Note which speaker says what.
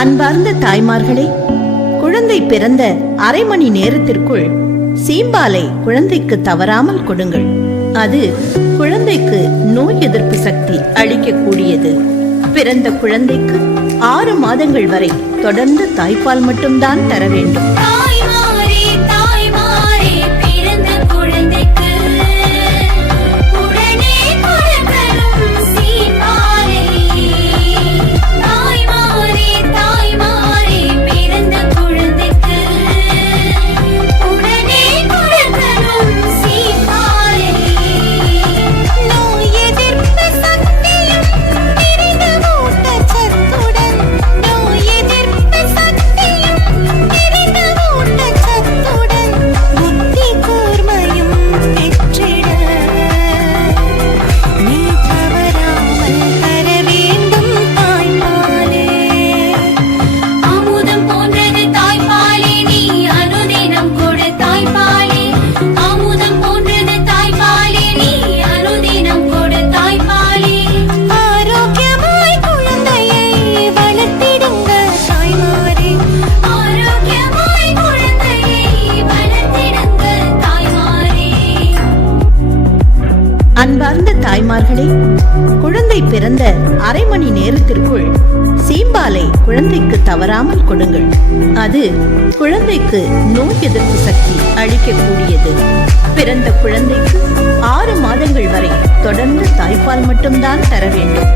Speaker 1: அன்பார்ந்த தாய்மார்களே குழந்தை பிறந்த அரை மணி நேரத்திற்குள் சீம்பாலை குழந்தைக்கு தவறாமல் கொடுங்கள். அது குழந்தைக்கு நோய் எதிர்ப்பு சக்தி அளிக்கக்கூடியது. பிறந்த குழந்தைக்கு ஆறு மாதங்கள் வரை தொடர்ந்து தாய்ப்பால் மட்டும்தான் தர வேண்டும். அன்பார்ந்த தாய்மார்களே குழந்தை பிறந்த அரை மணி நேரத்திற்குள் சீம்பாலை குழந்தைக்கு தவறாமல் கொடுங்கள். அது குழந்தைக்கு நோய் எதிர்ப்பு சக்தி அளிக்கக்கூடியது. பிறந்த குழந்தைக்கு ஆறு மாதங்கள் வரை தொடர்ந்து தாய்ப்பால் மட்டும்தான் தர வேண்டும்.